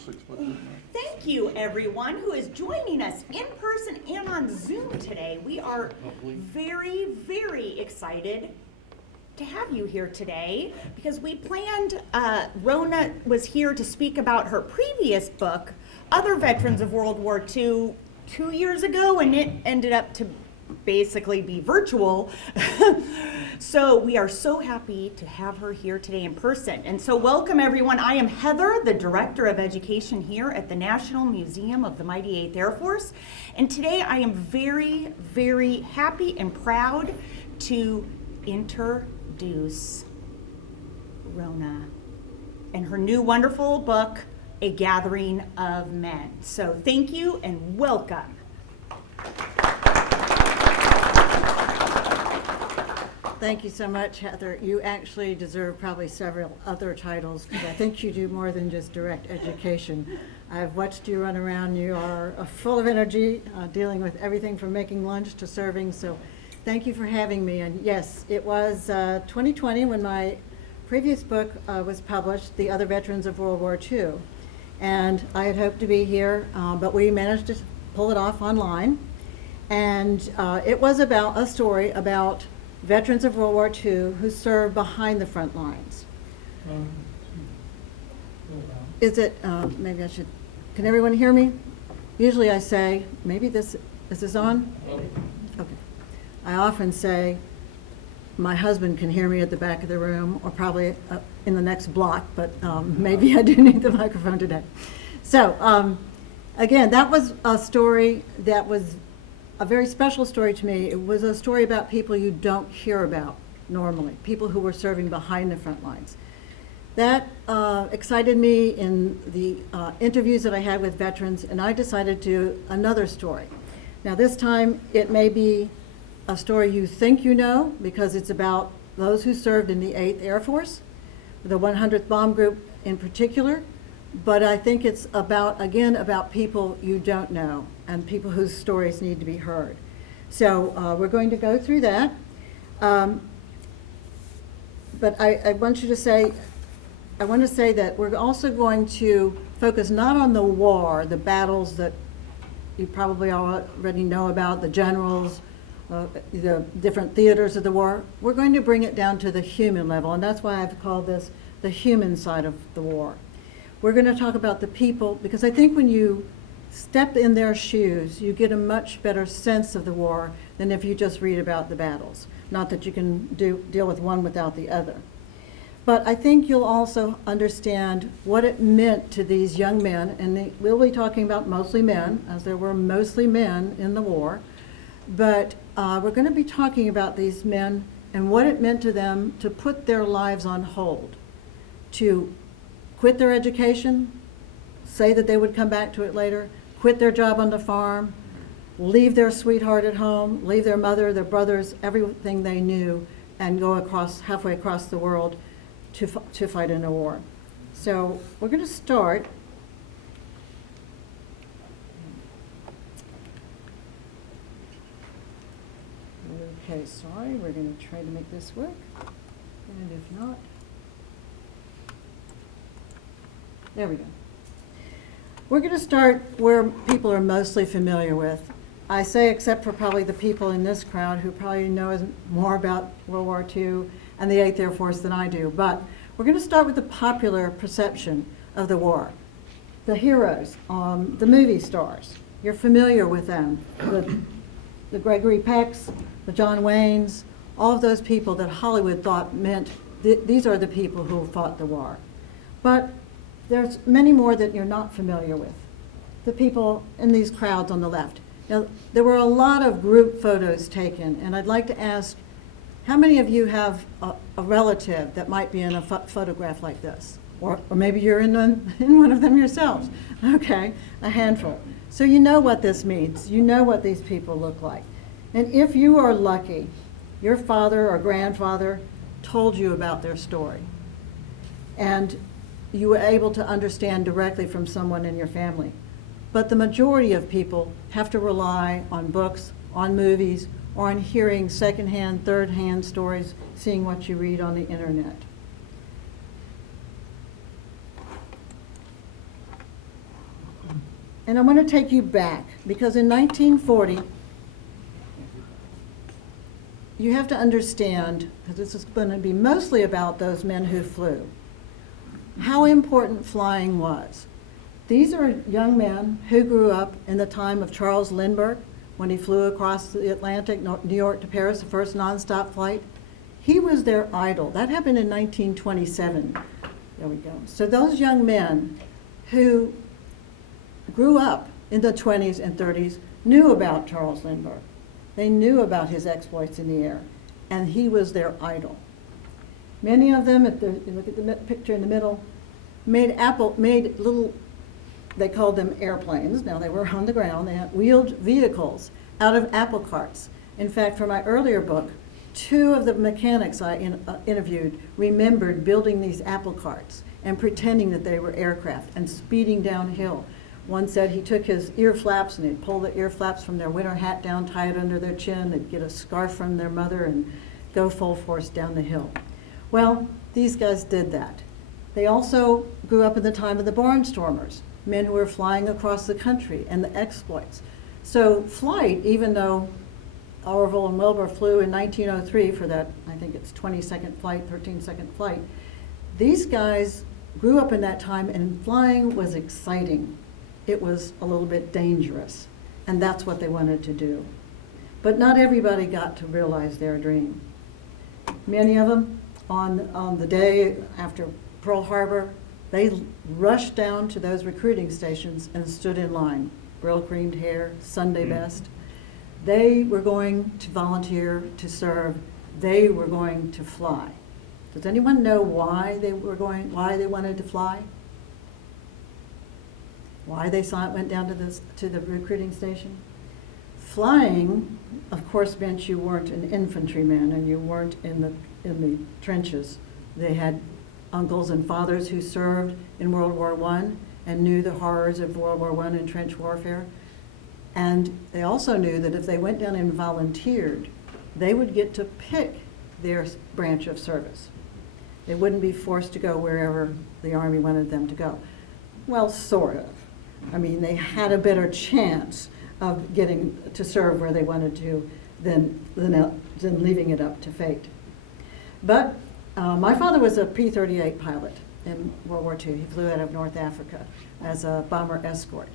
Thank you, everyone who is joining us in person and on Zoom today. We are very, very excited to have you here today because we planned, Rona was here to speak about her previous book, Other Veterans of World War II, 2 years ago, and it ended up to basically be virtual. So we are so happy to have her here today in person. And so welcome everyone. I am Heather, the Director of Education here at the National Museum of the Mighty 8th Air Force. And today I am very, very happy and proud to introduce Rona and her new wonderful book, A Gathering of Men. So thank you and welcome. Thank you so much, Heather. You actually deserve probably several other titles because I think you do more than just direct education. I've watched you run around. You are full of energy, dealing with everything from making lunch to serving. So thank you for having me. And yes, it was 2020 when my previous book was published, The Other Veterans of World War II. And I had hoped to be here, but we managed to pull it off online. And it was about a story about veterans of World War II who served behind the front lines. Is it, maybe I should, can everyone hear me? Usually I say, maybe is this on? Okay. I often say, my husband can hear me at the back of the room or probably in the next block, but maybe I do need the microphone today. So again, that was a story that was a very special story to me. It was a story about people you don't hear about normally, people who were serving behind the front lines. That excited me in the interviews that I had with veterans, and I decided to do another story. Now this time it may be a story you think you know because it's about those who served in the 8th Air Force, the 100th Bomb Group in particular, but I think it's about, again, about people you don't know and people whose stories need to be heard. So we're going to go through that. But I want to say that we're also going to focus not on the war, the battles that you probably already know about, the generals, the different theaters of the war. We're going to bring it down to the human level, and that's why I've called this the human side of the war. We're going to talk about the people, because I think when you step in their shoes, you get a much better sense of the war than if you just read about the battles. Not that you can deal with one without the other. But I think you'll also understand what it meant to these young men, and we'll be talking about mostly men, as there were mostly men in the war. But we're going to be talking about these men and what it meant to them to put their lives on hold, to quit their education, say that they would come back to it later, quit their job on the farm, leave their sweetheart at home, leave their mother, their brothers, everything they knew, and go halfway across the world to fight in a war. So we're going to start. Okay, sorry, we're going to try to make this work, and if not, there we go. We're going to start where people are mostly familiar with. I say except for probably the people in this crowd who probably know more about World War II and the 8th Air Force than I do. But we're going to start with the popular perception of the war. The heroes, the movie stars. You're familiar with them. The Gregory Pecks, the John Waynes, all of those people that Hollywood thought meant these are the people who fought the war. But there's many more that you're not familiar with. The people in these crowds on the left. Now, there were a lot of group photos taken, and I'd like to ask, how many of you have a relative that might be in a photograph like this? Or maybe you're in one of them yourselves. Okay, a handful. So you know what this means. You know what these people look like. And if you are lucky, your father or grandfather told you about their story. And you were able to understand directly from someone in your family. But the majority of people have to rely on books, on movies, or on hearing secondhand, third-hand stories, seeing what you read on the internet. And I want to take you back, because in 1940, you have to understand, because this is going to be mostly about those men who flew, how important flying was. These are young men who grew up in the time of Charles Lindbergh, when he flew across the Atlantic, New York to Paris, the first nonstop flight. He was their idol. That happened in 1927. There we go. So those young men who grew up in the 20s and 30s knew about Charles Lindbergh. They knew about his exploits in the air, and he was their idol. Many of them, you look at the picture in the middle, made little, they called them airplanes. Now they were on the ground. They had wheeled vehicles out of apple carts. In fact, for my earlier book, 2 of the mechanics I interviewed remembered building these apple carts and pretending that they were aircraft and speeding downhill. One said he took his ear flaps and they'd pull the ear flaps from their winter hat down, tie it under their chin, they'd get a scarf from their mother and go full force down the hill. Well, these guys did that. They also grew up in the time of the barnstormers, men who were flying across the country, and the exploits. So flight, even though Orville and Wilbur flew in 1903 for that, I think it's 22nd flight, 13-second flight, these guys grew up in that time, and flying was exciting. It was a little bit dangerous, and that's what they wanted to do. But not everybody got to realize their dream. Many of them, on the day after Pearl Harbor, they rushed down to those recruiting stations and stood in line, brill-creamed hair, Sunday best. They were going to volunteer to serve. They were going to fly. Does anyone know why they wanted to fly? Why they went down to the recruiting station? Flying, of course, meant you weren't an infantryman and you weren't in the trenches. They had uncles and fathers who served in World War I and knew the horrors of World War I and trench warfare. And they also knew that if they went down and volunteered, they would get to pick their branch of service. They wouldn't be forced to go wherever the Army wanted them to go. Well, sort of. I mean, they had a better chance of getting to serve where they wanted to than leaving it up to fate. But my father was a P-38 pilot in World War II. He flew out of North Africa as a bomber escort.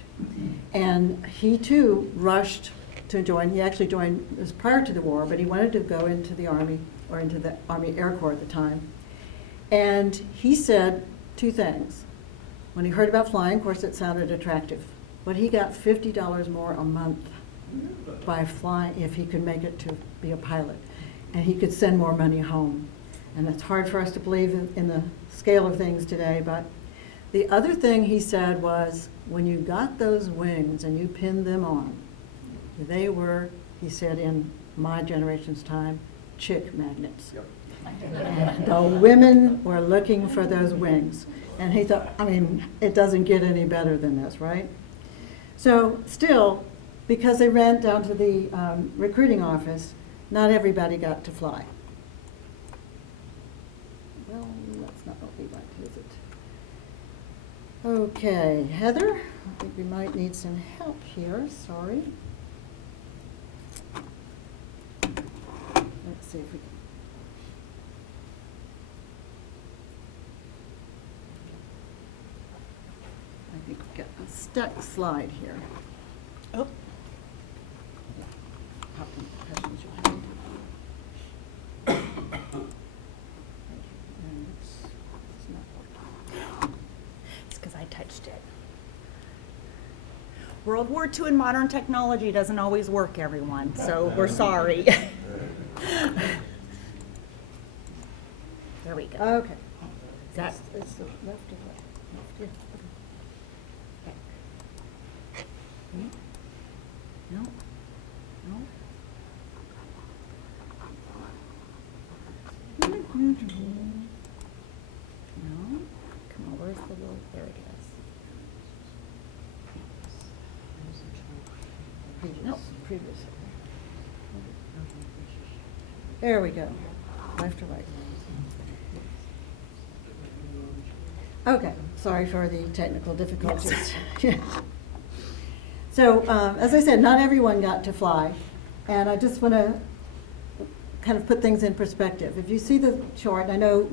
And he too rushed to join. He actually joined, it was prior to the war, but he wanted to go into the Army, or into the Army Air Corps at the time. And he said 2 things. When he heard about flying, of course it sounded attractive, but he got $50 more a month by flying if he could make it to be a pilot. And he could send more money home. And it's hard for us to believe in the scale of things today, but the other thing he said was, when you got those wings and you pinned them on, they were, he said, in my generation's time, chick magnets. Yep. And the women were looking for those wings. And he thought, I mean, it doesn't get any better than this, right? So still, because they ran down to the recruiting office, not everybody got to fly. Well, that's not what we want, is it? Okay, Heather, I think we might need some help here, sorry. Let's see if we can. I think we've got a stuck slide here. Oh. It's because I touched it. World War II and modern technology doesn't always work, everyone, so we're sorry. There we go. Okay. That, It's the left or right? Left, yeah. Okay. No? No? No? Come on, where's the little, there it is. No, previous. There we go. Left or right? Okay, sorry for the technical difficulties. So, as I said, not everyone got to fly, and I just want to kind of put things in perspective. If you see the chart, and I know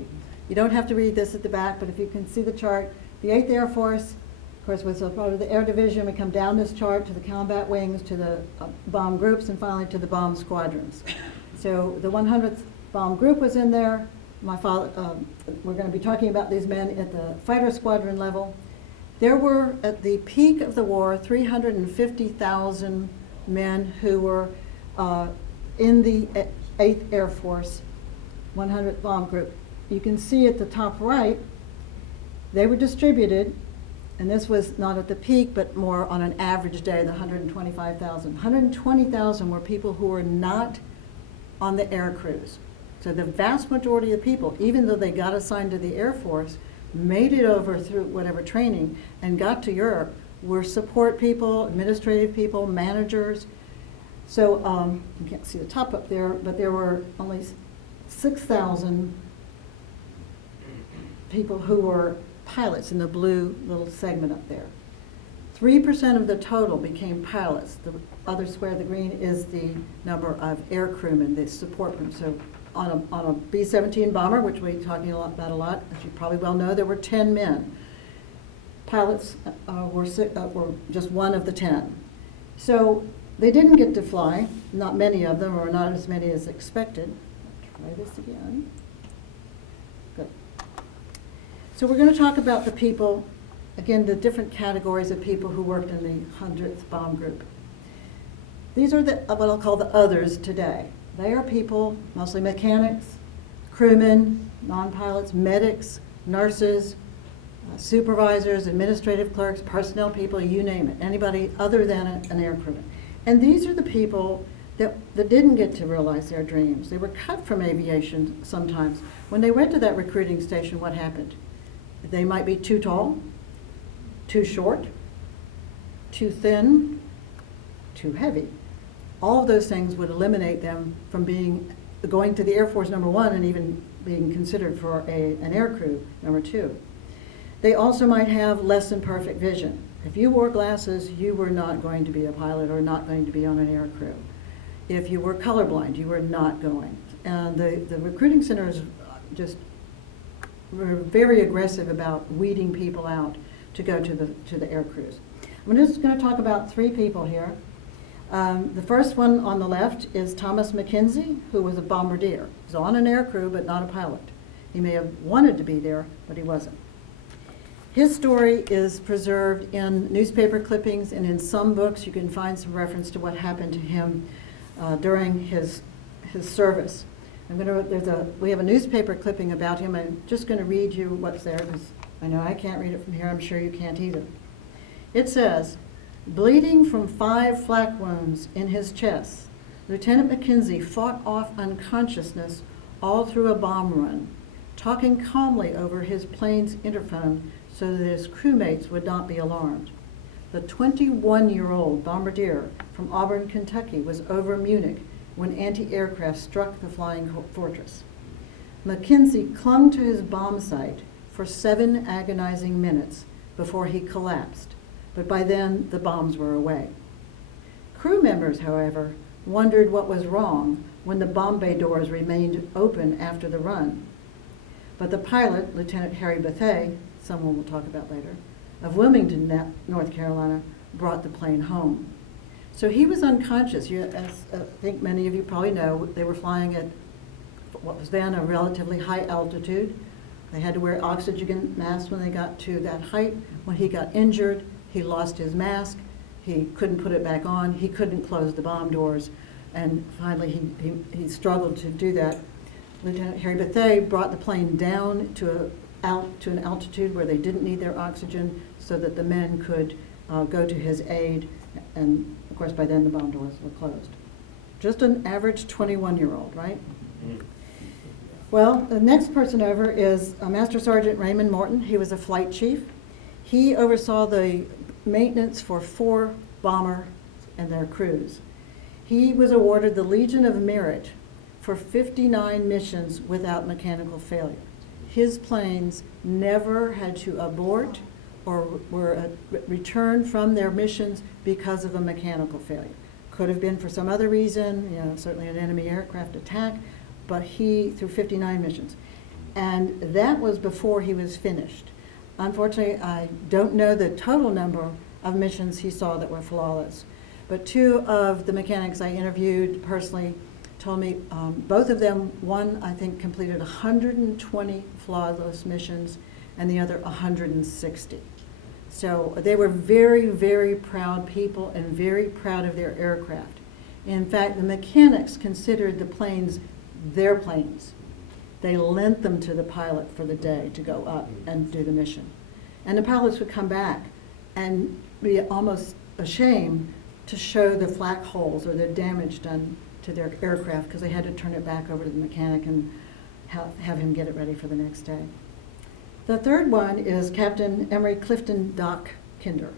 you don't have to read this at the back, but if you can see the chart, the 8th Air Force, of course, was a part of the Air Division. We come down this chart to the combat wings, to the bomb groups, and finally to the bomb squadrons. So the 100th Bomb Group was in there. My father, we're going to be talking about these men at the fighter squadron level. There were, at the peak of the war, 350,000 men who were in the 8th Air Force 100th Bomb Group. You can see at the top right, they were distributed, and this was not at the peak, but more on an average day, the 125,000. 120,000 were people who were not on the air crews. So the vast majority of people, even though they got assigned to the Air Force, made it over through whatever training and got to Europe, were support people, administrative people, managers. So you can't see the top up there, but there were only 6,000 people who were pilots in the blue little segment up there. 3% of the total became pilots. The other square, the green, is the number of air crewmen, the support them. So on a B-17 bomber, which we're talking about a lot, as you probably well know, there were 10 men. Pilots were just one of the 10. So they didn't get to fly, not many of them, or not as many as expected. Try this again. Good. So we're going to talk about the people, again, the different categories of people who worked in the 100th Bomb Group. These are what I'll call the others today. They are people, mostly mechanics, crewmen, non-pilots, medics, nurses, supervisors, administrative clerks, personnel people, you name it, anybody other than an air crewman. And these are the people that didn't get to realize their dreams. They were cut from aviation sometimes. When they went to that recruiting station, what happened? They might be too tall, too short, too thin, too heavy. All of those things would eliminate them from going to the Air Force, number one, and even being considered for an air crew, number two. They also might have less than perfect vision. If you wore glasses, you were not going to be a pilot or not going to be on an air crew. If you were colorblind, you were not going. And the recruiting centers just were very aggressive about weeding people out to go to the air crews. I'm just going to talk about 3 people here. The first one on the left is Thomas McKenzie, who was a bombardier. He was on an air crew, but not a pilot. He may have wanted to be there, but he wasn't. His story is preserved in newspaper clippings, and in some books you can find some reference to what happened to him during his service. We have a newspaper clipping about him. I'm just going to read you what's there, because I know I can't read it from here. I'm sure you can't either. It says, bleeding from 5 flak wounds in his chest, Lieutenant McKenzie fought off unconsciousness all through a bomb run, talking calmly over his plane's interphone so that his crewmates would not be alarmed. The 21-year-old bombardier from Auburn, Kentucky was over Munich when anti-aircraft struck the flying fortress. McKenzie clung to his bomb site for 7 agonizing minutes before he collapsed, but by then the bombs were away. Crew members, however, wondered what was wrong when the bomb bay doors remained open after the run. But the pilot, Lieutenant Harry Bethea, someone we'll talk about later, of Wilmington, North Carolina, brought the plane home. So he was unconscious. As I think many of you probably know, they were flying at what was then a relatively high altitude. They had to wear oxygen masks when they got to that height. When he got injured, he lost his mask. He couldn't put it back on. He couldn't close the bomb doors. And finally, he struggled to do that. Lieutenant Harry Bethea brought the plane down to an altitude where they didn't need their oxygen so that the men could go to his aid. And of course, by then the bomb doors were closed. Just an average 21-year-old, right? Mm-hmm. Well, the next person over is Master Sergeant Raymond Morton. He was a flight chief. He oversaw the maintenance for 4 bombers and their crews. He was awarded the Legion of Merit for 59 missions without mechanical failure. His planes never had to abort or were returned from their missions because of a mechanical failure. Could have been for some other reason, certainly an enemy aircraft attack, but he, through 59 missions. And that was before he was finished. Unfortunately, I don't know the total number of missions he saw that were flawless. But two of the mechanics I interviewed personally told me, both of them, one I think completed 120 flawless missions and the other 160. So they were very, very proud people and very proud of their aircraft. In fact, the mechanics considered the planes their planes. They lent them to the pilot for the day to go up and do the mission. And the pilots would come back and be almost ashamed to show the flak holes or the damage done to their aircraft because they had to turn it back over to the mechanic and have him get it ready for the next day. The third one is Captain Emery Clifton Doc Kinder.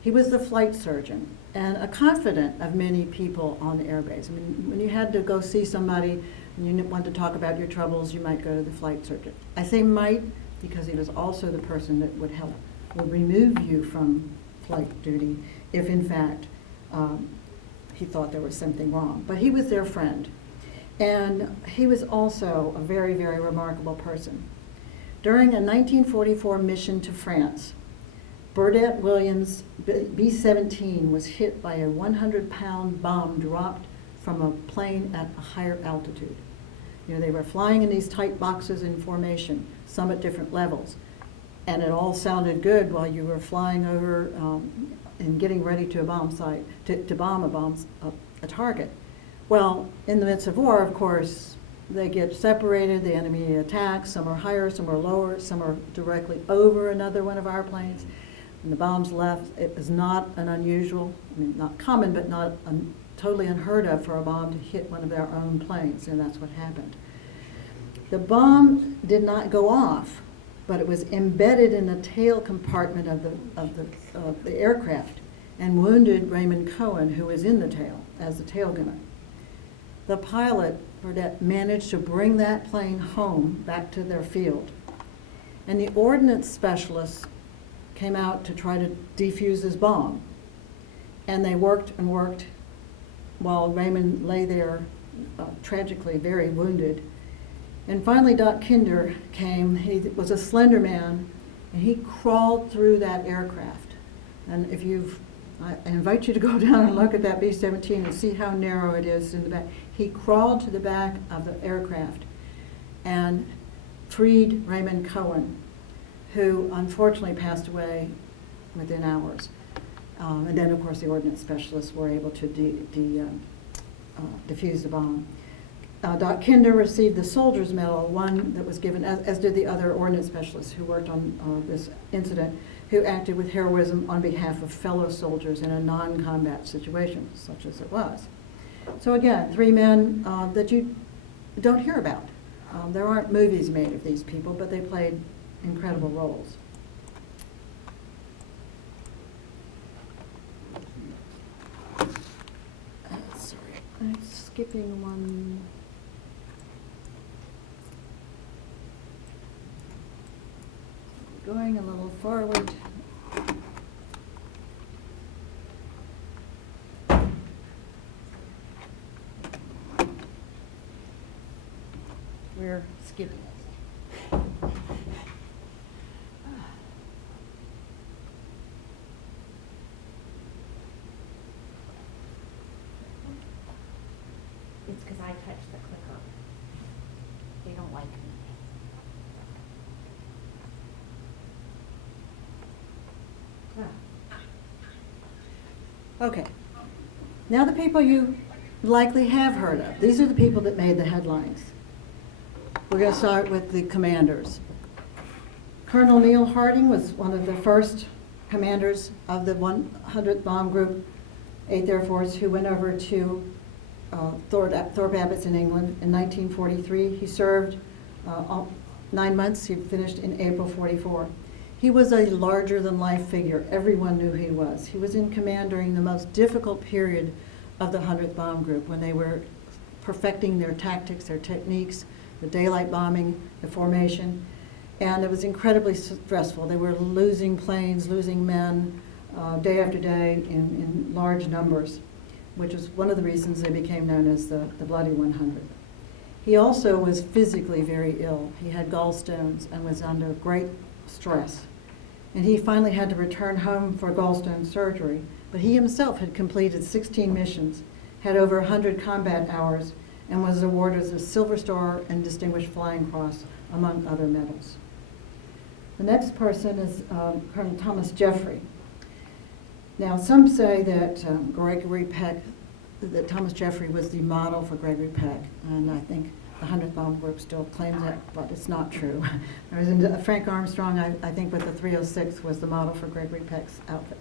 He was the flight surgeon and a confidant of many people on the airbase. I mean, when you had to go see somebody and you want to talk about your troubles, you might go to the flight surgeon. I say might because he was also the person that would remove you from flight duty if in fact he thought there was something wrong. But he was their friend. And he was also a very, very remarkable person. During a 1944 mission to France, Burdett Williams' B-17 was hit by a 100-pound bomb dropped from a plane at a higher altitude. They were flying in these tight boxes in formation, some at different levels. And it all sounded good while you were flying over and getting ready to a bomb site, to bomb a target. Well, in the midst of war, of course, they get separated, the enemy attacks, some are higher, some are lower, some are directly over another one of our planes. And the bombs left. It was not an unusual, not common, but not totally unheard of for a bomb to hit one of their own planes, and that's what happened. The bomb did not go off, but it was embedded in the tail compartment of the aircraft and wounded Raymond Cohen, who was in the tail as the tail gunner. The pilot, Burdett, managed to bring that plane home back to their field. And the ordnance specialists came out to try to defuse this bomb. And they worked and worked while Raymond lay there tragically very wounded. And finally Doc Kinder came. He was a slender man, and he crawled through that aircraft. And I invite you to go down and look at that B-17 and see how narrow it is in the back. He crawled to the back of the aircraft and freed Raymond Cohen, who unfortunately passed away within hours. And then, of course, the ordnance specialists were able to defuse the bomb. Doc Kinder received the Soldier's Medal, one that was given, as did the other ordnance specialists who worked on this incident, who acted with heroism on behalf of fellow soldiers in a non-combat situation, such as it was. So again, three men that you don't hear about. There aren't movies made of these people, but they played incredible roles. Sorry, I'm skipping one. Going a little forward. We're skipping. It's because I touched the clicker. They don't like me. Okay. Now the people you likely have heard of. These are the people that made the headlines. We're going to start with the commanders. Colonel Neil Harding was one of the first commanders of the 100th Bomb Group, 8th Air Force, who went over to Thorpe Abbotts in England in 1943. He served 9 months. He finished in April 44. He was a larger-than-life figure. Everyone knew he was. He was in command during the most difficult period of the 100th Bomb Group, when they were perfecting their tactics, their techniques, the daylight bombing, the formation. And it was incredibly stressful. They were losing planes, losing men, day after day in large numbers, which was one of the reasons they became known as the Bloody 100. He also was physically very ill. He had gallstones and was under great stress. And he finally had to return home for gallstone surgery. But he himself had completed 16 missions, had over 100 combat hours, and was awarded a Silver Star and Distinguished Flying Cross, among other medals. The next person is Colonel Thomas Jeffrey. Now, some say that Gregory Peck, that Thomas Jeffrey was the model for Gregory Peck, and I think the 100th Bomb Group still claims that, but it's not true. I was in Frank Armstrong, I think with the 306 was the model for Gregory Peck's outfit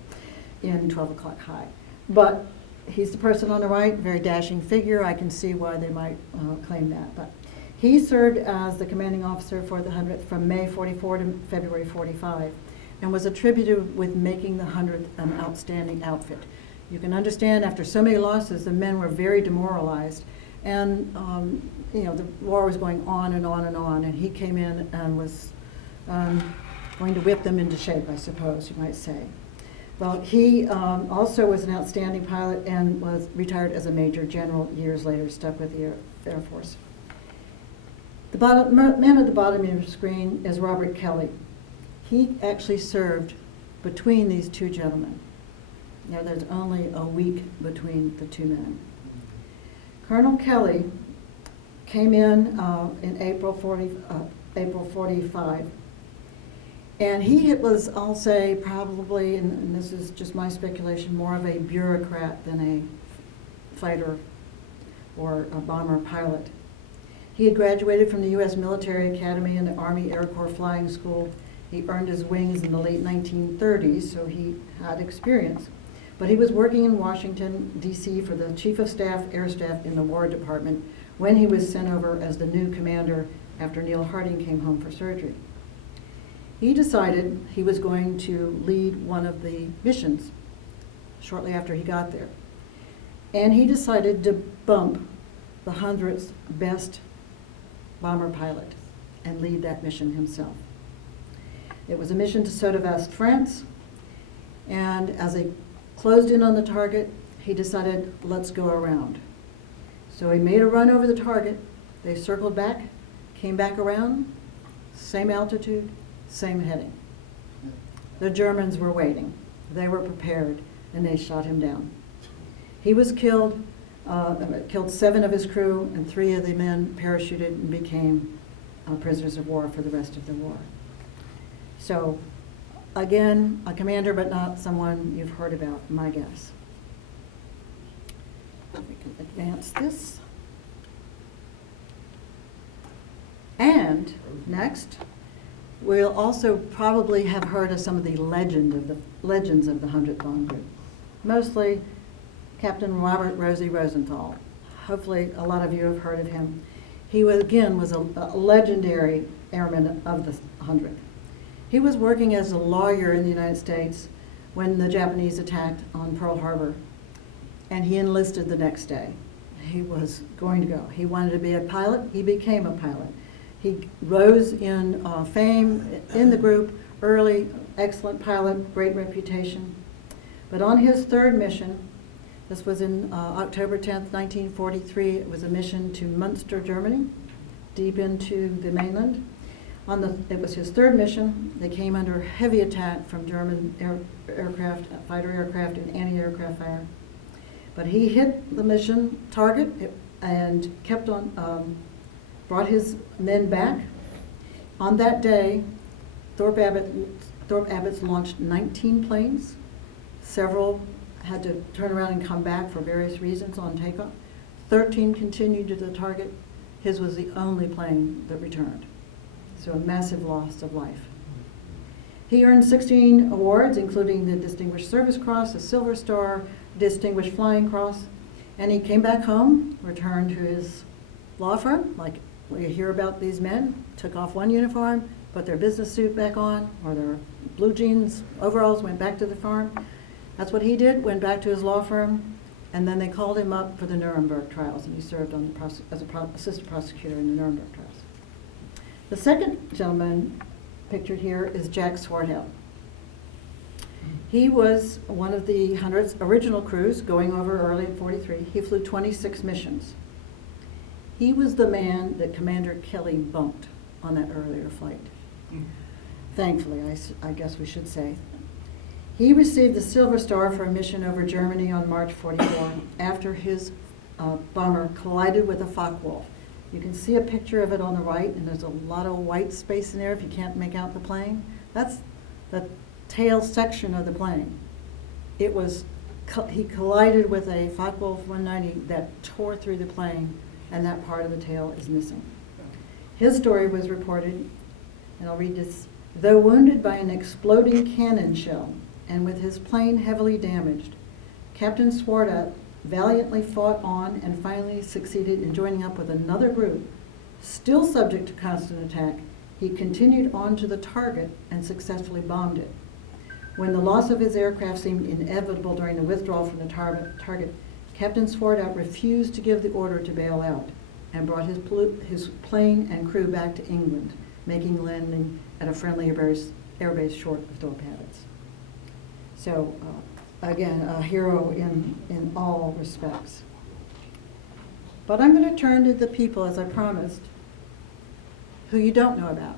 in 12 O'Clock High. But he's the person on the right, very dashing figure. I can see why they might claim that. But he served as the commanding officer for the 100th from May 44 to February 45, and was attributed with making the 100th an outstanding outfit. You can understand after so many losses, the men were very demoralized, and the war was going on and on and on, and he came in and was going to whip them into shape, I suppose you might say. Well, he also was an outstanding pilot and was retired as a major general years later, stuck with the Air Force. The man at the bottom of your screen is Robert Kelly. He actually served between these two gentlemen. Now, there's only a week between the two men. Colonel Kelly came in April 45, and he was, I'll say, probably, and this is just my speculation, more of a bureaucrat than a fighter or a bomber pilot. He had graduated from the U.S. Military Academy and the Army Air Corps Flying School. He earned his wings in the late 1930s, so he had experience. But he was working in Washington, D.C. for the Chief of Staff, Air Staff in the War Department when he was sent over as the new commander after Neil Harding came home for surgery. He decided he was going to lead one of the missions shortly after he got there. And he decided to bump the 100th best bomber pilot and lead that mission himself. It was a mission to Sodavast, France, and as they closed in on the target, he decided, let's go around. So he made a run over the target. They circled back, came back around, same altitude, same heading. The Germans were waiting. They were prepared, and they shot him down. He was killed, killed 7 of his crew, and 3 of the men parachuted and became prisoners of war for the rest of the war. So, again, a commander, but not someone you've heard about, my guess. We can advance this. And next, we'll also probably have heard of some of the legends of the 100th Bomb Group. Mostly Captain Robert Rosie Rosenthal. Hopefully a lot of you have heard of him. He was a legendary airman of the 100th. He was working as a lawyer in the United States when the Japanese attacked on Pearl Harbor, and he enlisted the next day. He was going to go. He wanted to be a pilot. He became a pilot. He rose in fame in the group early, excellent pilot, great reputation. But on his 3rd mission, this was in October 10th, 1943, it was a mission to Munster, Germany, deep into the mainland. It was his 3rd mission. They came under heavy attack from German aircraft, fighter aircraft, and anti-aircraft fire. But he hit the mission target and kept on, brought his men back. On that day, Thorpe Abbotts launched 19 planes. Several had to turn around and come back for various reasons on takeoff. 13 continued to the target. His was the only plane that returned. So a massive loss of life. He earned 16 awards, including the Distinguished Service Cross, the Silver Star, Distinguished Flying Cross, and he came back home, returned to his law firm, like we hear about these men, took off one uniform, put their business suit back on, or their blue jeans, overalls, went back to the farm. That's what he did, went back to his law firm, and then they called him up for the Nuremberg trials, and he served on the assistant prosecutor in the Nuremberg trials. The second gentleman pictured here is Jack Swardell. He was one of the 100's original crews going over early in 43. He flew 26 missions. He was the man that Commander Kelly bumped on that earlier flight. Thankfully, I guess we should say. He received the Silver Star for a mission over Germany on March 44 after his bomber collided with a Focke-Wulf. You can see a picture of it on the right, and there's a lot of white space in there if you can't make out the plane. That's the tail section of the plane. He collided with a Focke-Wulf 190 that tore through the plane, and that part of the tail is missing. His story was reported, and I'll read this. Though wounded by an exploding cannon shell and with his plane heavily damaged, Captain Swardell valiantly fought on and finally succeeded in joining up with another group. Still subject to constant attack, he continued on to the target and successfully bombed it. When the loss of his aircraft seemed inevitable during the withdrawal from the target, Captain Swardell refused to give the order to bail out and brought his plane and crew back to England, making landing at a friendly airbase short of Thorpe Habits. So, again, a hero in all respects. But I'm going to turn to the people, as I promised, who you don't know about.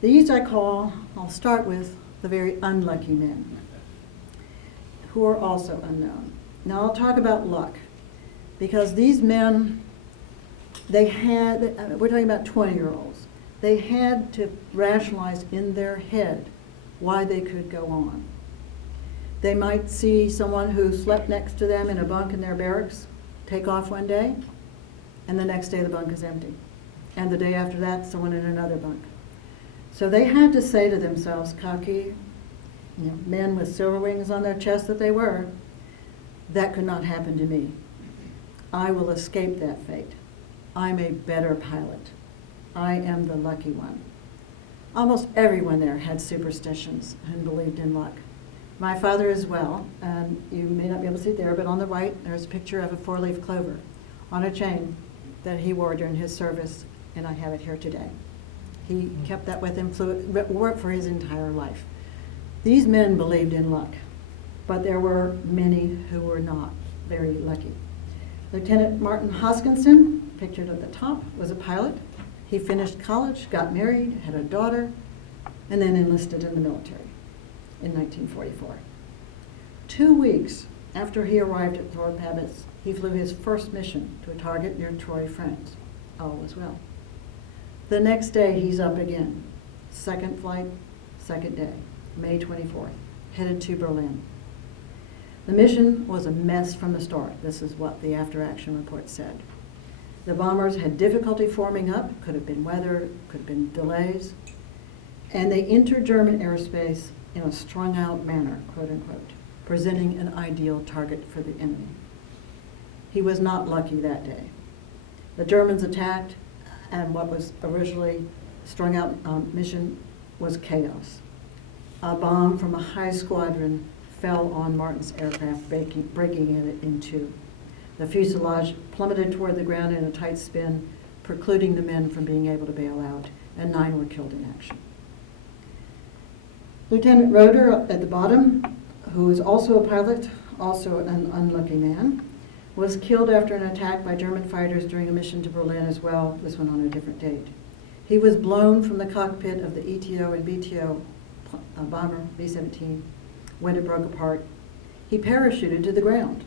These I'll start with the very unlucky men, who are also unknown. Now I'll talk about luck, because these men, we're talking about 20-year-olds, they had to rationalize in their head why they could go on. They might see someone who slept next to them in a bunk in their barracks take off one day, and the next day the bunk is empty. And the day after that, someone in another bunk. So they had to say to themselves, cocky, men with silver wings on their chest that they were, that could not happen to me. I will escape that fate. I'm a better pilot. I am the lucky one. Almost everyone there had superstitions and believed in luck. My father as well, and you may not be able to see it there, but on the right there's a picture of a 4-leaf clover on a chain that he wore during his service, and I have it here today. He kept that with him, wore it for his entire life. These men believed in luck, but there were many who were not very lucky. Lieutenant Martin Hoskinson, pictured at the top, was a pilot. He finished college, got married, had a daughter, and then enlisted in the military in 1944. 2 weeks after he arrived at Thorpe Habits, he flew his first mission to a target near Troy, France. All was well. The next day, he's up again. Second flight, second day, May 24th, headed to Berlin. The mission was a mess from the start. This is what the after-action report said. The bombers had difficulty forming up, could have been weather, could have been delays, and they entered German airspace in a strung-out manner, quote unquote, presenting an ideal target for the enemy. He was not lucky that day. The Germans attacked, and what was originally strung-out mission was chaos. A bomb from a high squadron fell on Martin's aircraft, breaking it in two. The fuselage plummeted toward the ground in a tight spin, precluding the men from being able to bail out, and 9 were killed in action. Lieutenant Roeder at the bottom, who is also a pilot, also an unlucky man, was killed after an attack by German fighters during a mission to Berlin as well, this one on a different date. He was blown from the cockpit of the ETO and BTO bomber, B-17, when it broke apart. He parachuted to the ground,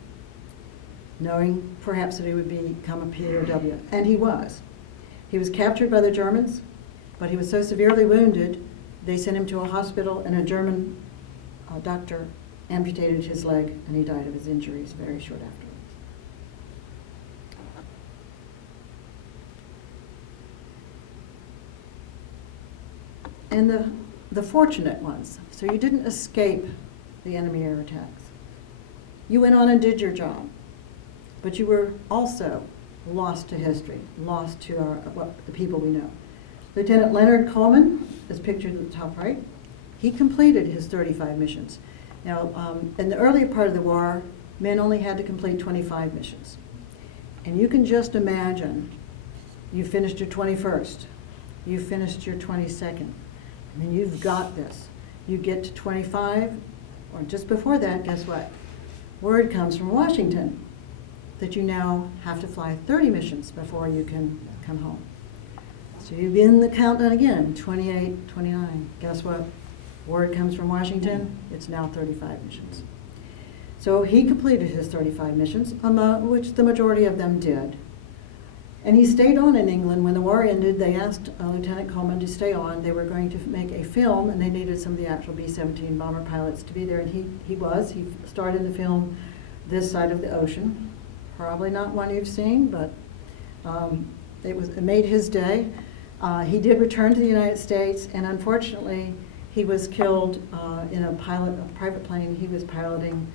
knowing perhaps that he would become a POW, and he was. He was captured by the Germans, but he was so severely wounded, they sent him to a hospital, and a German doctor amputated his leg, and he died of his injuries very short afterwards. And the fortunate ones, so you didn't escape the enemy air attacks. You went on and did your job, but you were also lost to history, lost to the people we know. Lieutenant Leonard Coleman is pictured at the top right. He completed his 35 missions. Now, in the earlier part of the war, men only had to complete 25 missions. And you can just imagine you finished your 21st, You finished your 22nd. I mean, you've got this. You get to 25, or just before that, guess what? Word comes from Washington that you now have to fly 30 missions before you can come home. So you begin the countdown again, 28, 29. Guess what? Word comes from Washington, it's now 35 missions. So he completed his 35 missions, which the majority of them did. And he stayed on in England. When the war ended, they asked Lieutenant Coleman to stay on. They were going to make a film, and they needed some of the actual B-17 bomber pilots to be there, and he was. He starred in the film This Side of the Ocean. Probably not one you've seen, but it made his day. He did return to the United States, and unfortunately, he was killed in a private plane he was piloting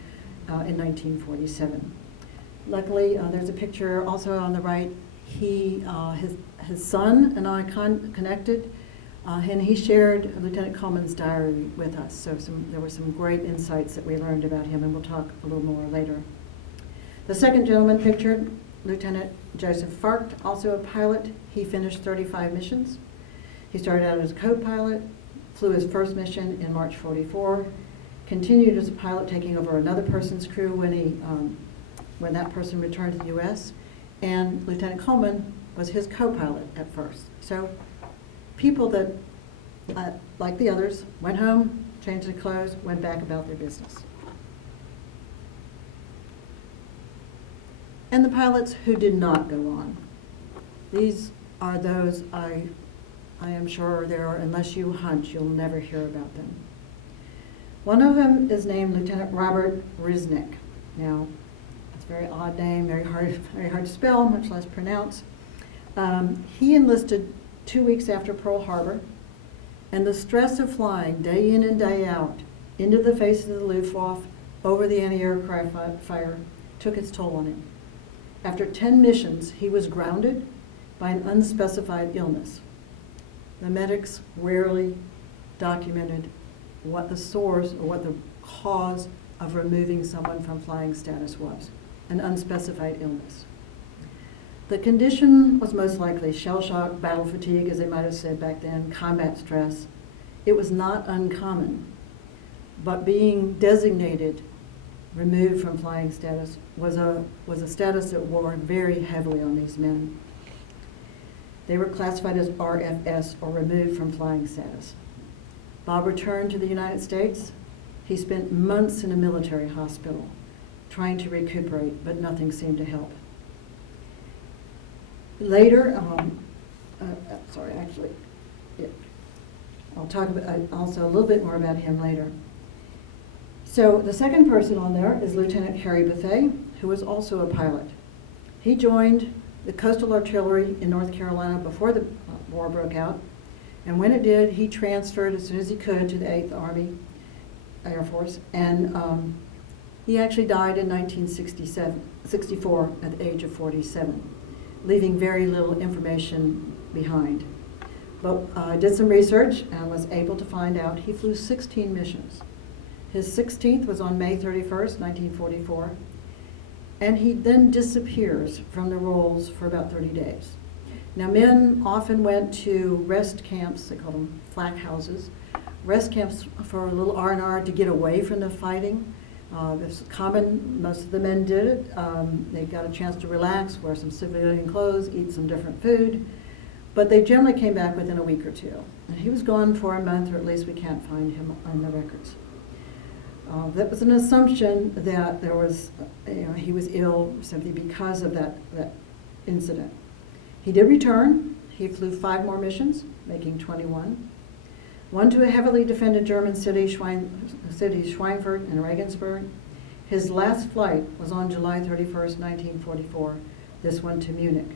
in 1947. Luckily, there's a picture also on the right. His son and I connected, and he shared Lieutenant Coleman's diary with us. So there were some great insights that we learned about him, and we'll talk a little more later. The second gentleman pictured, Lieutenant Joseph Farkt, also a pilot. He finished 35 missions. He started out as a co-pilot, flew his first mission in March 44, continued as a pilot, taking over another person's crew when that person returned to the U.S., and Lieutenant Coleman was his co-pilot at first. So people that, like the others, went home, changed their clothes, went back about their business. And the pilots who did not go on. These are those I am sure there are, unless you hunt, you'll never hear about them. One of them is named Lieutenant Robert Risnick. Now, it's a very odd name, very hard to spell, much less pronounce. He enlisted 2 weeks after Pearl Harbor, and the stress of flying day in and day out into the face of the Luftwaffe over the anti-aircraft fire took its toll on him. After 10 missions, he was grounded by an unspecified illness. The medics rarely documented what the source or what the cause of removing someone from flying status was, an unspecified illness. The condition was most likely shell shock, battle fatigue, as they might have said back then, combat stress. It was not uncommon, but being designated removed from flying status was a status that wore very heavily on these men. They were classified as RFS, or removed from flying status. Bob returned to the United States. He spent months in a military hospital trying to recuperate, but nothing seemed to help. Later, I'll talk about also a little bit more about him later. So the second person on there is Lieutenant Harry Bethea, who was also a pilot. He joined the Coastal Artillery in North Carolina before the war broke out, and when it did, he transferred as soon as he could to the 8th Army Air Force, and he actually died in 1964 at the age of 47, leaving very little information behind. But I did some research and was able to find out he flew 16 missions. His 16th was on May 31st, 1944, and he then disappears from the rolls for about 30 days. Now, men often went to rest camps, they called them flak houses, rest camps for a little R&R to get away from the fighting. It's common, most of the men did it. They got a chance to relax, wear some civilian clothes, eat some different food, but they generally came back within a week or two. And he was gone for a month, or at least we can't find him on the records. That was an assumption that there was, he was ill simply because of that incident. He did return. He flew 5 more missions, making 21. One to a heavily defended German city, Schweinfurt and Regensburg. His last flight was on July 31st, 1944, this one to Munich.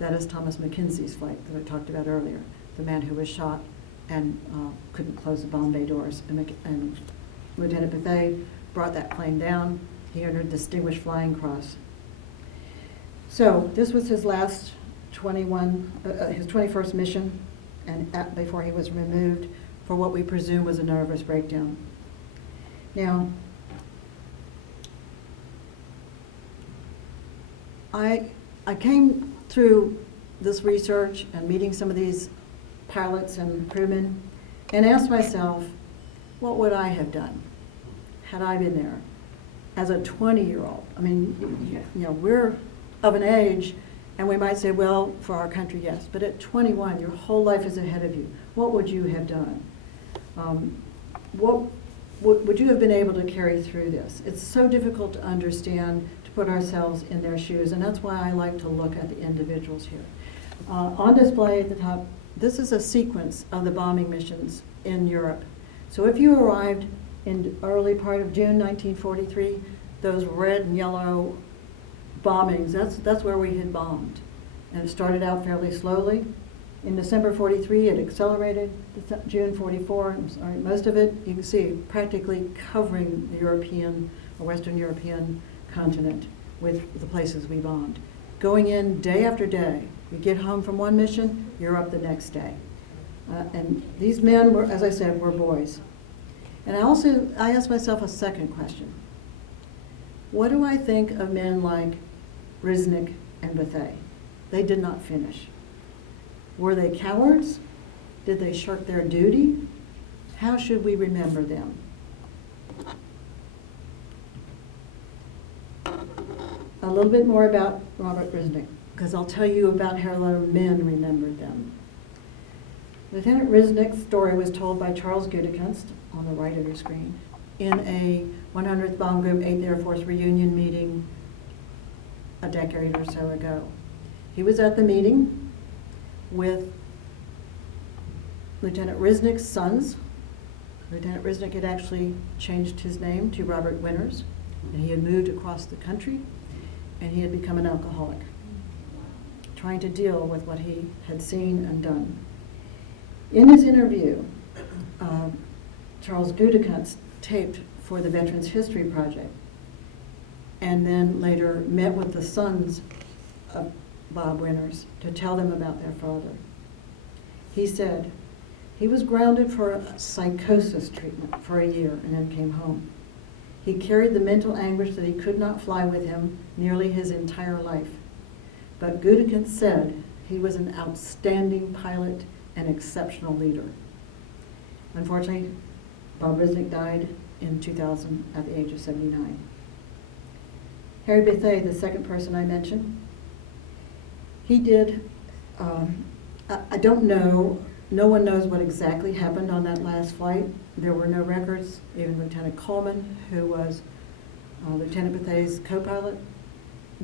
That is Thomas McKenzie's flight that I talked about earlier, the man who was shot and couldn't close the bomb bay doors. And Lieutenant Bethea brought that plane down. He earned a Distinguished Flying Cross. So this was his last his 21st mission, and before he was removed for what we presume was a nervous breakdown. Now, I came through this research and meeting some of these pilots and crewmen, and asked myself, what would I have done had I been there as a 20-year-old? I mean, you know, we're of an age, and we might say, well, for our country, yes. But at 21, your whole life is ahead of you. What would you have done? What would you have been able to carry through this? It's so difficult to understand, to put ourselves in their shoes, and that's why I like to look at the individuals here. On display at the top, this is a sequence of the bombing missions in Europe. So if you arrived in the early part of June 1943, those red and yellow bombings, that's where we had bombed. And it started out fairly slowly. In December 43, it accelerated. June 44, most of it, you can see, practically covering the European or Western European continent with the places we bombed. Going in day after day. You get home from one mission, you're up the next day. And these men were, as I said, were boys. And I asked myself a second question. What do I think of men like Riznik and Bethea? They did not finish. Were they cowards? Did they shirk their duty? How should we remember them? A little bit more about Robert Riznik, because I'll tell you about how other men remembered them. Lieutenant Riznik's story was told by Charles Gutekunst, on the right of your screen, in a 100th Bomb Group 8th Air Force reunion meeting a decade or so ago. He was at the meeting with Lieutenant Riznik's sons. Lieutenant Riznik had actually changed his name to Robert Winters, and he had moved across the country, and he had become an alcoholic, trying to deal with what he had seen and done. In his interview, Charles Gutekunst taped for the Veterans History Project, and then later met with the sons of Bob Winters to tell them about their father. He said he was grounded for a psychosis treatment for a year and then came home. He carried the mental anguish that he could not fly with him nearly his entire life. But Gutekunst said he was an outstanding pilot and exceptional leader. Unfortunately, Bob Riznik died in 2000 at the age of 79. Harry Bethea, the second person I mentioned, he did, I don't know, no one knows what exactly happened on that last flight. There were no records. Even Lieutenant Coleman, who was Lieutenant Bethea's co-pilot,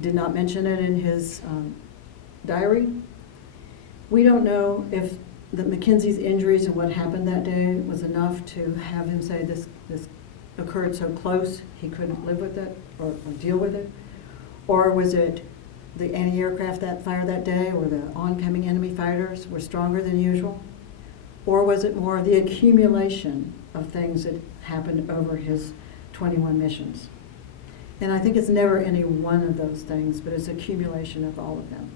did not mention it in his diary. We don't know if the McKenzie's injuries and what happened that day was enough to have him say this occurred so close he couldn't live with it or deal with it, or was it the anti-aircraft that fired that day or the oncoming enemy fighters were stronger than usual, or was it more of the accumulation of things that happened over his 21 missions? And I think it's never any one of those things, but it's accumulation of all of them.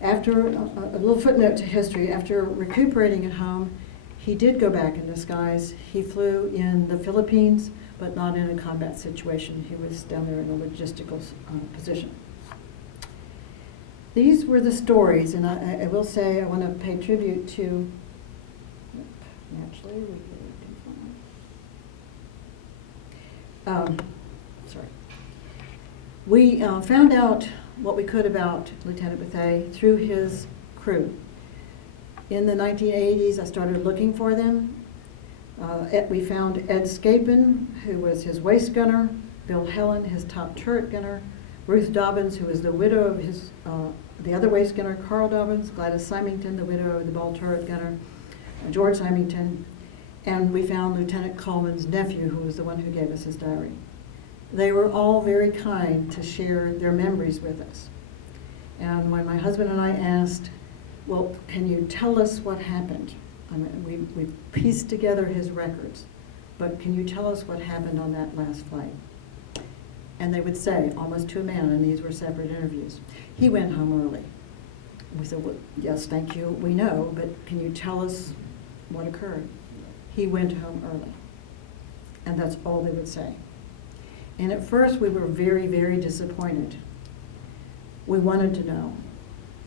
After, a little footnote to history, after recuperating at home, he did go back in disguise. He flew in the Philippines, but not in a combat situation. He was down there in a logistical position. These were the stories, and I will say I want to pay tribute to, actually, sorry. We found out what we could about Lieutenant Bethea through his crew. In the 1980s, I started looking for them. We found Ed Scapin, who was his waist gunner, Bill Helen, his top turret gunner, Ruth Dobbins, who was the widow of his the other waist gunner, Carl Dobbins, Gladys Symington, the widow of the ball turret gunner, George Symington, and we found Lieutenant Coleman's nephew, who was the one who gave us his diary. They were all very kind to share their memories with us. And when my husband and I asked, well, can you tell us what happened? I mean, we pieced together his records, but can you tell us what happened on that last flight? And they would say, almost to a man, and these were separate interviews, he went home early. We said, well, yes, thank you, we know, but can you tell us what occurred? He went home early. And that's all they would say. And at first we were very, very disappointed. We wanted to know.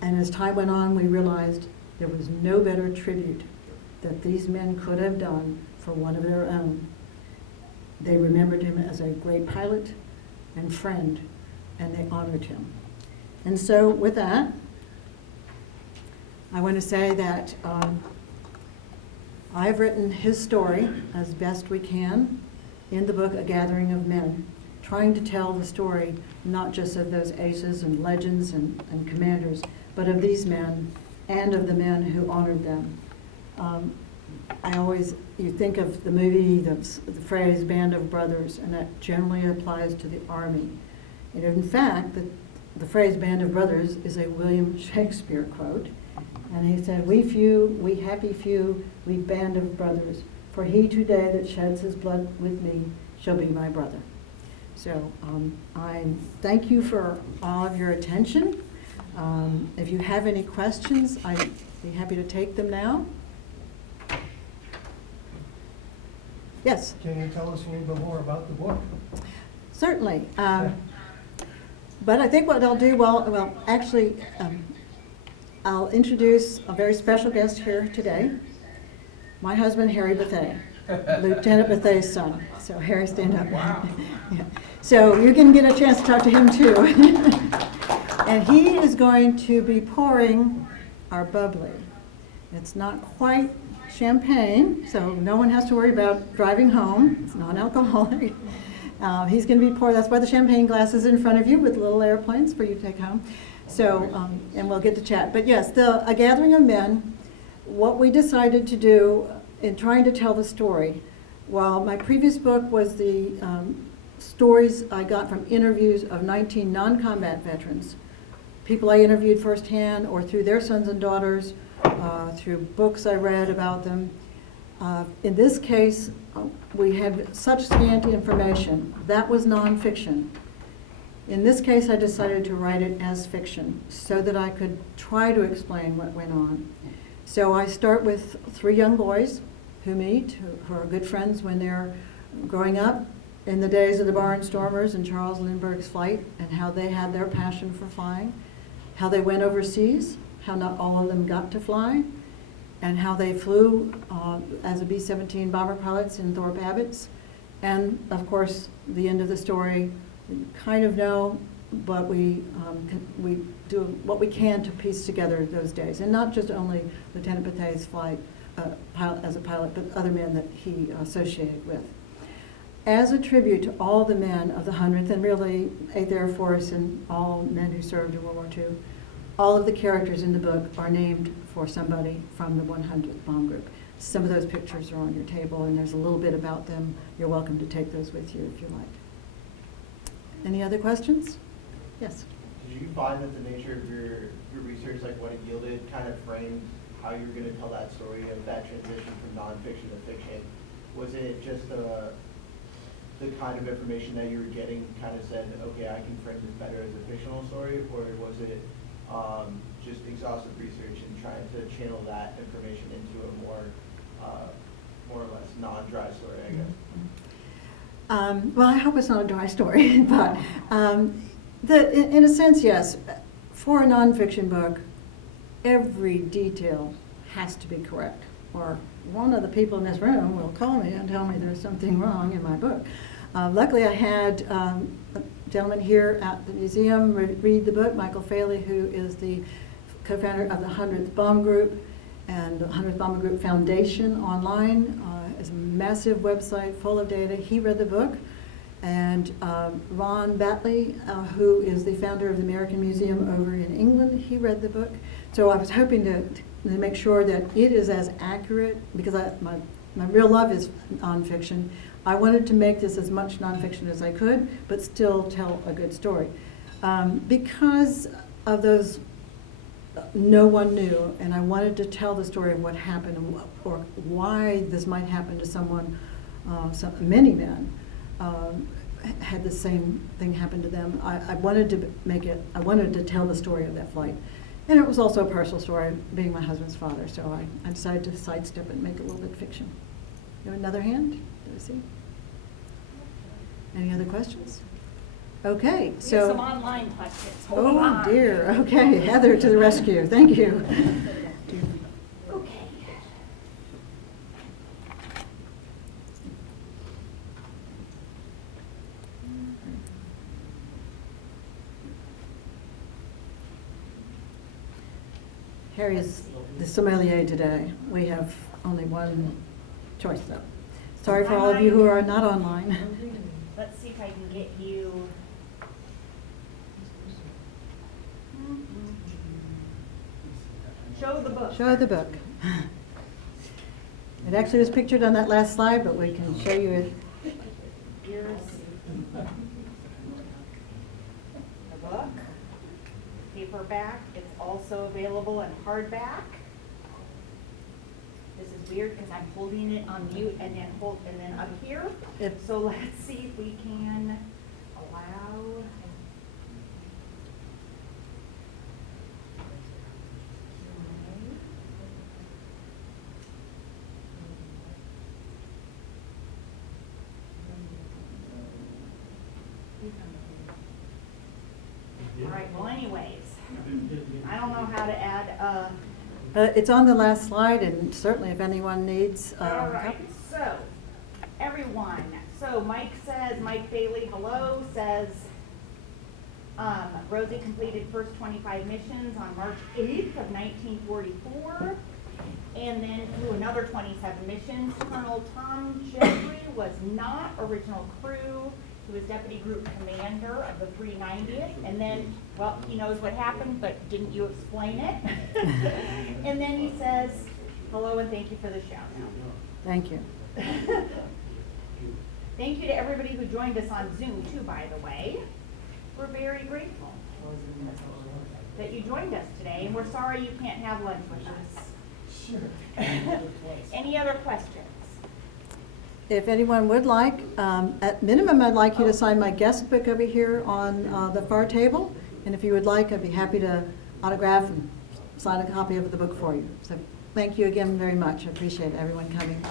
And as time went on, we realized There was no better tribute that these men could have done for one of their own. They remembered him as a great pilot and friend, and they honored him. And so with that, I want to say that I've written his story as best we can in the book A Gathering of Men, trying to tell the story not just of those aces and legends and commanders, but of these men and of the men who honored them. You think of the movie, the phrase band of brothers, and that generally applies to the army. And in fact, the phrase band of brothers is a William Shakespeare quote. And he said, "We few, we happy few, we band of brothers, for he today that sheds his blood with me shall be my brother." So I thank you for all of your attention. If you have any questions, I'd be happy to take them now. Yes? Can you tell us a little bit more about the book? Certainly. But I think what I'll do, actually, I'll introduce a very special guest here today, my husband, Harry Bethea, Lieutenant Bethea's son. So Harry, stand up. Wow. Yeah. So you can get a chance to talk to him too. And he is going to be pouring our bubbly. It's not quite champagne, so no one has to worry about driving home. It's non-alcoholic. He's going to be pouring, that's why the champagne glass is in front of you with little airplanes for you to take home. So, and we'll get to chat. But yes, A Gathering of Men, what we decided to do in trying to tell the story, while my previous book was the stories I got from interviews of 19 non-combat veterans, people I interviewed firsthand or through their sons and daughters, through books I read about them. In this case, we had such scanty information. That was nonfiction. In this case, I decided to write it as fiction so that I could try to explain what went on. So I start with 3 young boys who meet, who are good friends when they're growing up in the days of the Barnstormers and Charles Lindbergh's flight, and how they had their passion for flying, how they went overseas, how not all of them got to fly, and how they flew as a B-17 bomber pilots in Thorpe Abbotts. And of course, the end of the story, you kind of know, but we do what we can to piece together those days. And not just only Lieutenant Bethea's flight as a pilot, but other men that he associated with. As a tribute to all the men of the 100th and really 8th Air Force and all men who served in World War II, all of the characters in the book are named for somebody from the 100th Bomb Group. Some of those pictures are on your table, and there's a little bit about them. You're welcome to take those with you if you like. Any other questions? Yes. Did you find that the nature of your research, like what it yielded, kind of framed how you were going to tell that story of that transition from nonfiction to fiction? Was it just the kind of information that you were getting kind of said, okay, I can frame this better as a fictional story, or was it just exhaustive research and trying to channel that information into a more or less non-dry story, I guess? Well, I hope it's not a dry story, but in a sense, yes. For a nonfiction book, every detail has to be correct, or one of the people in this room will call me and tell me there's something wrong in my book. Luckily, I had a gentleman here at the museum read the book, Michael Faley, who is the co-founder of the 100th Bomb Group and the 100th Bomb Group Foundation online. It's a massive website full of data. He read the book. And Ron Batley, who is the founder of the American Museum over in England, he read the book. So I was hoping to make sure that it is as accurate, because my real love is nonfiction. I wanted to make this as much nonfiction as I could, but still tell a good story. Because of those, no one knew, and I wanted to tell the story of what happened or why this might happen to someone, many men. Had the same thing happen to them. I wanted to tell the story of that flight. And it was also a personal story, being my husband's father, so I decided to sidestep it and make it a little bit fiction. You have another hand? Did I see? Any other questions? Okay, We so. have some online questions. Hold Oh on. dear, okay, Heather to the rescue, thank you. Harry is the sommelier today. We have only one choice, though. Sorry for all of you who are not online. Let's see if I can get you. Show the book. Show the book. It actually was pictured on that last slide, but we can show you it. Here's the book, paperback. It's also available in hardback. This is weird because I'm holding it on mute and then up here. If- So let's see if we can allow. All right, well anyways, I don't know how to add, It's on the last slide, and certainly if anyone needs. all right, so, everyone, so Mike Bailey, hello, says, Rosie completed first 25 missions on March 8th of 1944, and then flew another 27 missions. Colonel Tom Jeffrey was not original crew. He was deputy group commander of the 390th, and then, well, he knows what happened, but didn't you explain it? And then he says, hello and thank you for the shout out. Thank you. Thank you to everybody who joined us on Zoom too, by the way. We're very grateful that you joined us today, and we're sorry you can't have lunch with us. Sure. Any other questions? If anyone would like, at minimum, I'd like you to sign my guest book over here on the far table. And if you would like, I'd be happy to autograph and sign a copy of the book for you. So thank you again very much. I appreciate everyone coming.